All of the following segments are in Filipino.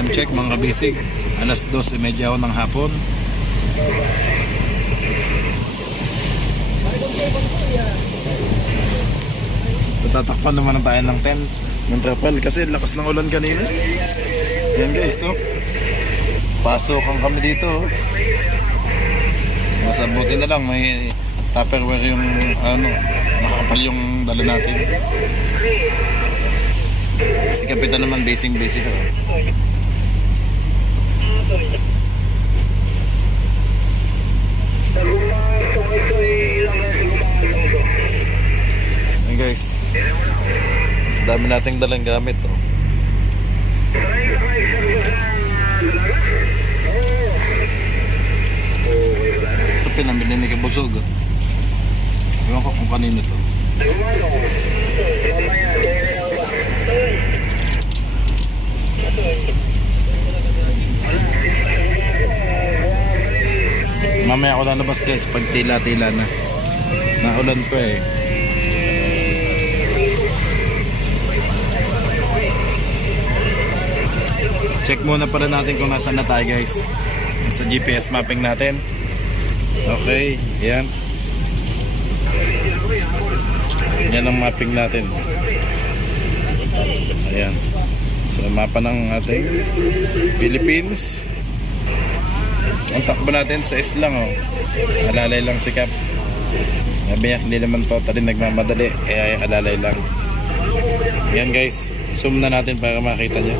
time check mga kabisig, alas 2:30 ng hapon. Tatakpan naman tayo ng 10 ng trapal kasi lakas ng ulan kanina. Yan guys, so pasokan kami dito. Masabuti na lang may Tupperware yung makakapal yung dala natin. Si Kapitan naman busy. Hey guys, dami nating dalang gamit Ito pinamili ni Kabusog. Ewan ko kung kanino to. Mamaya ako lalabas guys pag tila-tila na. Naulan pa eh. Check muna pala natin kung nasaan na tayo guys. Sa GPS mapping natin. Okay, yan. Yan ang mapping natin. Ayan. So mapa ng ating Philippines. Ang takbo natin sa islang alalay lang si Cap. Sabi niya hindi naman totally nagmamadali, kaya alalay lang. Yan guys, zoom na natin para makita nyo.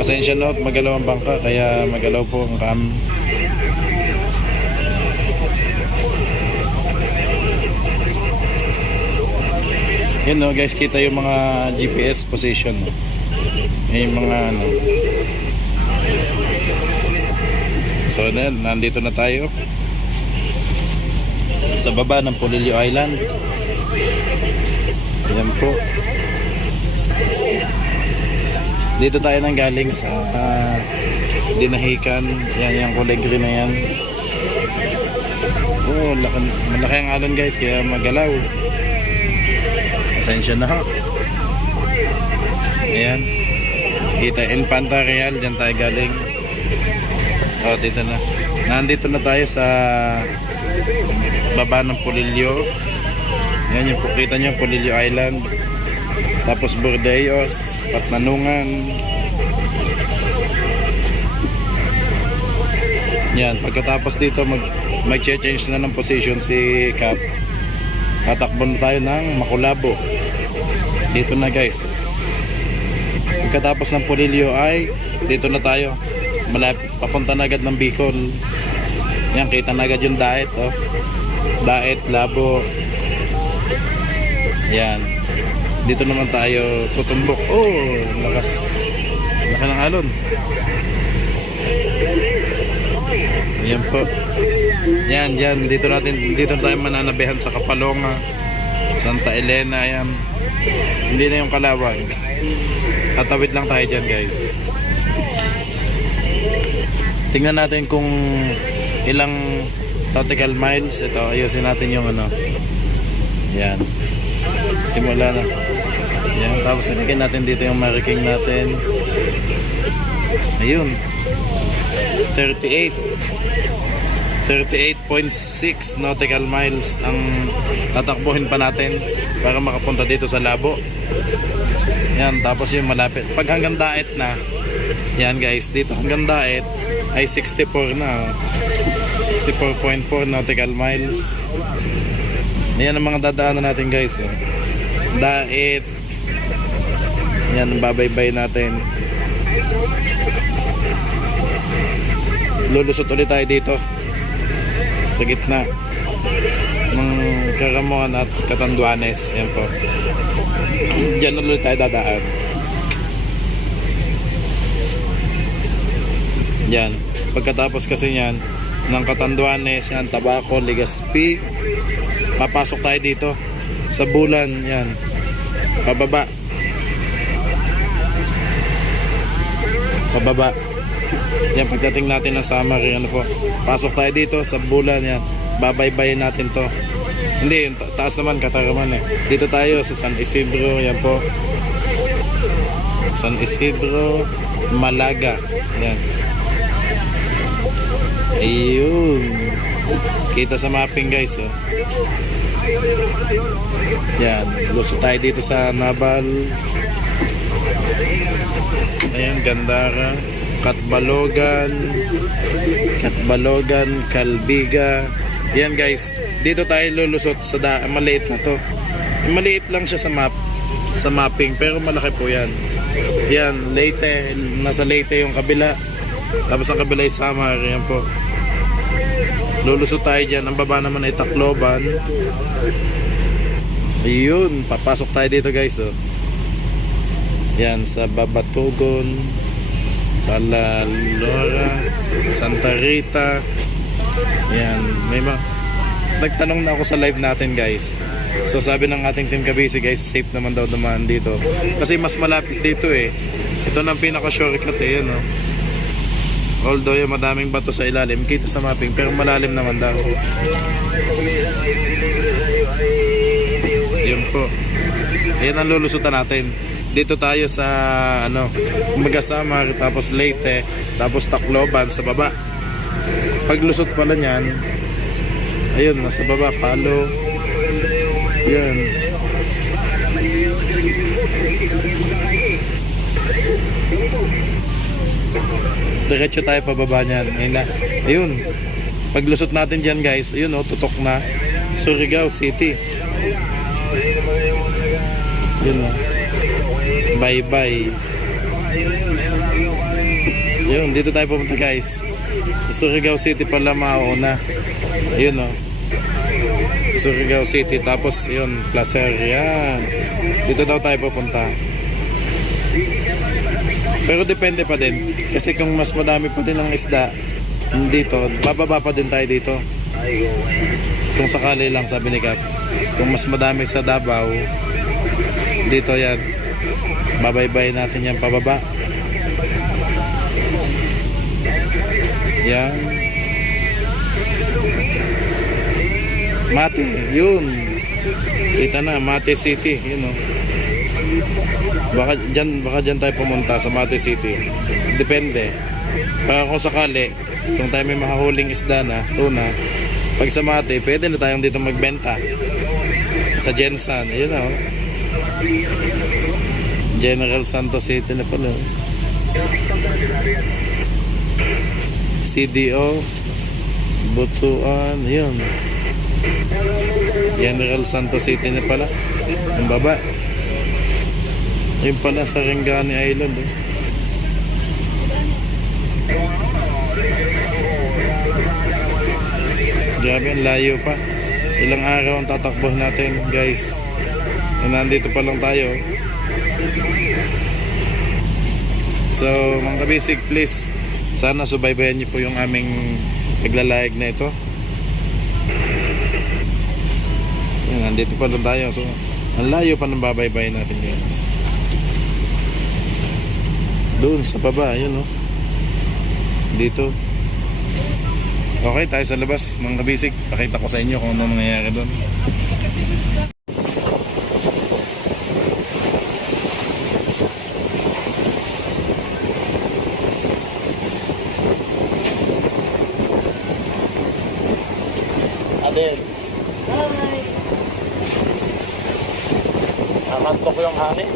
Pasensya na magalaw ang bangka, kaya magalaw po ang cam. Yan guys, kita yung mga GPS position. Yung mga So nandito na tayo sa baba ng Polillo Island. Yan po. Dito tayo nang galing sa Dinahican. Yan yung kulay green na yan. Malaki ang alon guys, kaya magalaw. Pasensya na ho. Ayan. Kita Infanta Real, dyan tayo galing. Dito na. Nandito na tayo sa baba ng Polillo. Yan yung kita nyo, Polillo Island. Tapos Bordeos, Patmanungan. Yan, pagkatapos dito mag-change na ng position si Cap. Tatakbo na tayo ng Makulabo. Dito na guys. Pagkatapos ng Polillo ay dito na tayo. Malapit, papunta na agad ng Bicol. Yan, kita na agad yung Daet Daet, Labo. Yan. Dito naman tayo Tutumbok. Lakas. Laki ng alon. Yan po. Yan, dito tayo mananabihan sa Kapalonga, Santa Elena. Yan. Hindi na yung Kalawag. Tatawid lang tayo dyan guys. Tingnan natin kung ilang nautical miles. Ito, ayusin natin yung Yan. Simula na. Yan, tapos ilagay natin dito yung marking natin. Ayun. 38.6 nautical miles ang tatakbuhin pa natin para makapunta dito sa Labo. Yan, tapos yung malapit. Pag hanggang Daet na, yan guys, dito hanggang Daet ay 64 na. 64.4 nautical miles. Yan ang mga dadaanan natin guys. Daet. Yan, babaybay natin. Lulusot ulit tayo dito sa gitna ng Caramuan at Catanduanes. Ayan po. Diyan ulit tayo dadaan. Yan. Pagkatapos kasi yan ng Catanduanes, yan, Tabaco, Legazpi, papasok tayo dito sa Bulan. Yan. Pababa. Yan, pagdating natin ng Samar, pasok tayo dito sa Bulan. Yan, babaybayin natin to. Hindi, taas naman, Cataraman Dito tayo sa San Isidro. Yan po. San Isidro, Malaga. Yan. Ayun. Kita sa mapping guys, oh. Yan, lusot tayo dito sa Nabal. Ayan, Gandara, Katbalogan, Kalbiga. Yan guys, dito tayo lulusot sa maliit na to. Maliit lang siya sa map, sa mapping, pero malaki po yan. Yan, Leyte, nasa Leyte yung kabila. Tapos ang kabila ay Samar, yan po. Lulusot tayo dyan. Ang baba naman ay Tacloban. Ayun, papasok tayo dito guys, oh. Yan, sa Babatugon, Talalora, Santa Rita. Yan, may nagtanong na ako sa live natin guys. So sabi ng ating Team Kabisi guys, safe naman daw dumaan dito. Kasi mas malapit dito eh. Ito na ang pinaka shortcut eh, yun, oh. Although yung madaming bato sa ilalim, kita sa mapping, pero malalim naman daw. Yun po. Ayan ang lulusutan natin. Dito tayo sa Samar, tapos Leyte, tapos Tacloban sa baba. Paglusot pala niyan, ayun, nasa baba, Palo. Yan. Diretso tayo pababa niyan. Ayun na. Ayun. Paglusot natin diyan guys, ayun, oh, tutok na Surigao City. Yun, oh. Bye-bye. Ayun, dito tayo pumunta guys. Surigao City pala mauna. Ayun, oh. Surigao City, tapos yun, Placer. Yan. Dito daw tayo pupunta. Pero depende pa din. Kasi kung mas madami pa din ang isda dito, bababa pa din tayo dito. Kung sakali lang, sabi ni Cap. Kung mas madami sa Davao, dito yan. Babaybay natin yan pababa. Yan. Mate, yun. Kita na, Mate City. Yun, oh. Baka dyan tayo pumunta sa Mate City. Depende. Para kung sakali, kung tayo may makahuling isda na, tuna, pag sa Mate, pwede na tayong dito magbenta. Sa Jensan, ayun, oh. General Santos City na pala. CDO, Butuan, ayun. General Santos City na pala. Ang baba. Yung pala sa Sarangani Island, oh. Grabe, ang layo pa. Ilang araw ang tatakbo natin guys. Nandito pa lang tayo. So mga kabisig, please, sana subaybayan niyo po yung aming paglalayag na ito. Nandito pa lang tayo. So ang layo pa ng babaybay natin guys. Doon sa baba, yun, oh. Dito. Okay, tayo sa labas mga kabisig. Pakita ko sa inyo kung ano mangyayari doon. Adel. Hi. Nakantok yung hangin.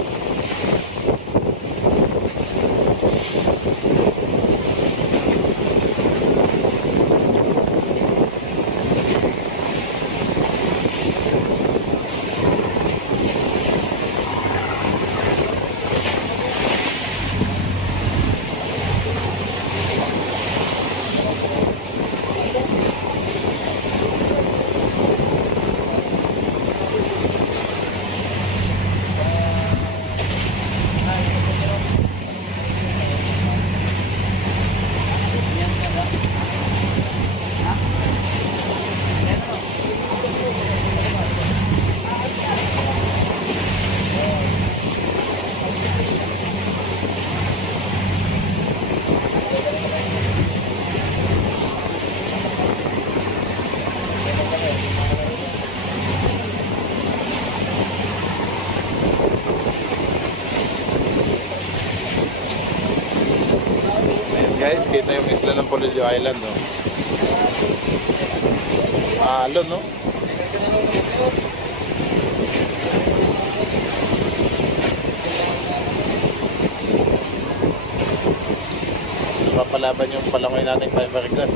kita yung isla ng Polillo Island, no? Alon, no? Papalaban yung palangoy nating fiberglass.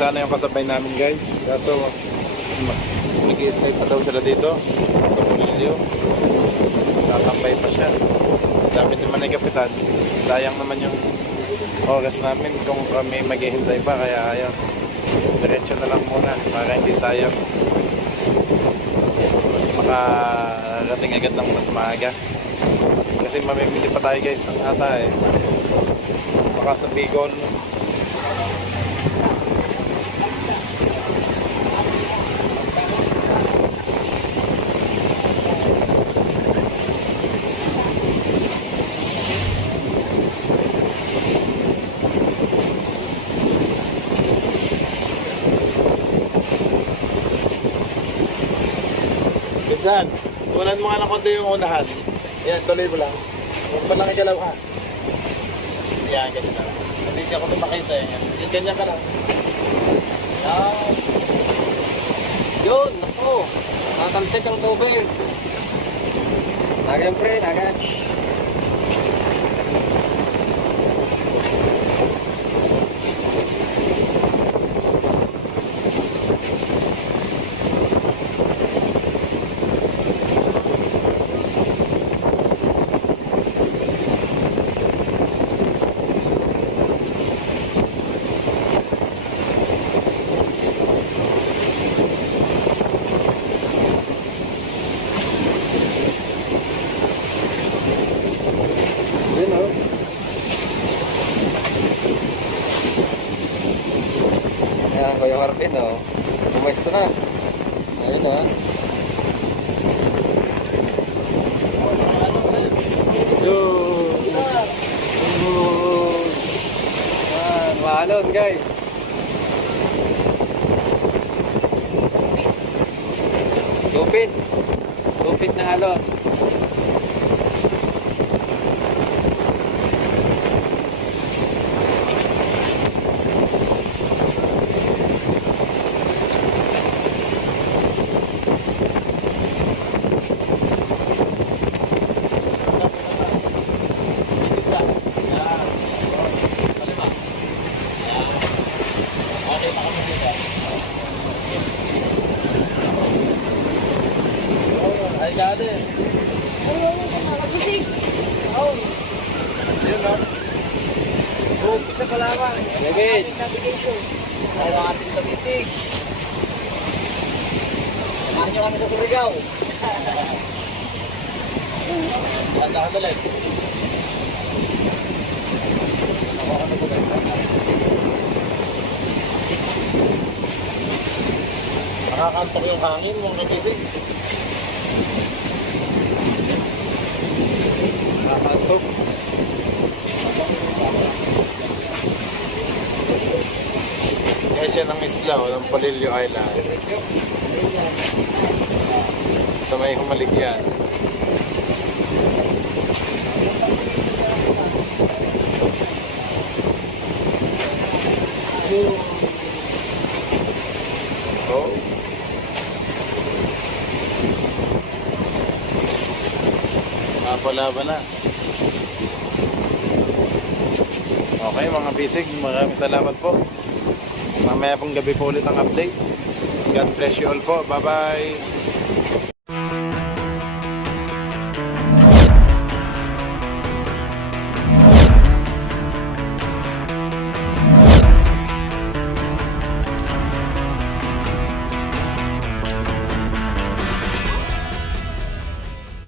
Sana yung kasabay namin guys, kaso nag-i-stay pa daw sila dito sa Polillo, tatambay pa siya. Sabi naman ni Kapitan, sayang naman yung oras namin kung kami maghihintay pa, kaya ayun, diretso na lang muna para hindi sayang, mas makarating agad ng mas maaga, kasi mamimili pa tayo guys ng ata baka sa Bicol. Saan? Tunan mo nga ng konti yung unahan. Yan, tuloy mo lang. Huwag pa lang ikalaw ha. Yan, ganyan na lang. Hindi ako tumakita yan. Ganyan ka lang. Yan. Yun, ako. Tatalsik ang tubig. Nagan pre, nagan. Ayan, Kuya Marvin, oh. Pumesto na. Ayun, oh. Ayan, maalon, guys. Tupid. Tupid na halon. Ay, gade. Yun, no? Isa pa lamang. Lagit. Ay, ang ating tabitig. Samahan nyo kami sa Surigao. Handa ka dalit. Nakakantok yung hangin mong nagising. Nakakantok. Kaya siya ng isla o ng Polillo Island. Sa may Humaligyan. Oh. Napalaban na. Okay mga bisig, maraming salamat po. Mamaya pong gabi po ulit ang update. God bless you all po. Bye bye.